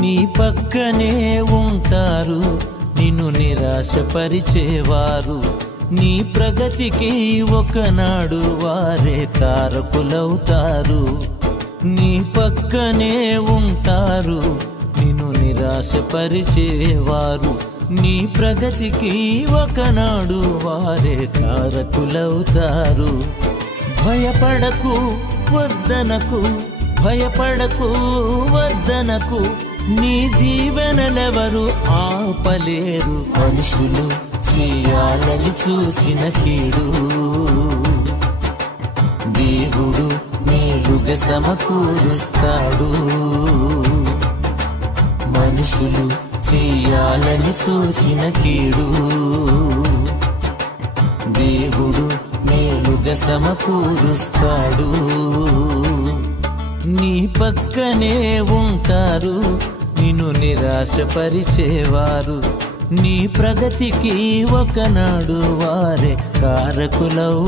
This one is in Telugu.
నీ పక్కనే ఉంటారు నిన్ను నిరాశపరిచేవారు, నీ ప్రగతికి ఒకనాడు వారే కారకులవుతారు. నీ పక్కనే ఉంటారు నిన్ను నిరాశపరిచేవారు, నీ ప్రగతికి ఒకనాడు వారే కారకులవుతారు. భయపడకు వద్దనకు, భయపడకు వద్దనకు, నీ దీవెనలెవరు ఆపలేరు. మనుషులు చేయాలని చూసిన కీడు దేవుడు మేలుగా సమకూరుస్తాడు. మనుషులు చేయాలని చూసిన కీడు దేవుడు మేలుగా సమకూరుస్తాడు. నీ పక్కనే ఉంటారు నిన్ను నిరాశపరిచేవారు, నీ ప్రగతికి ఒకనాడు వారే కారకులవుతారు.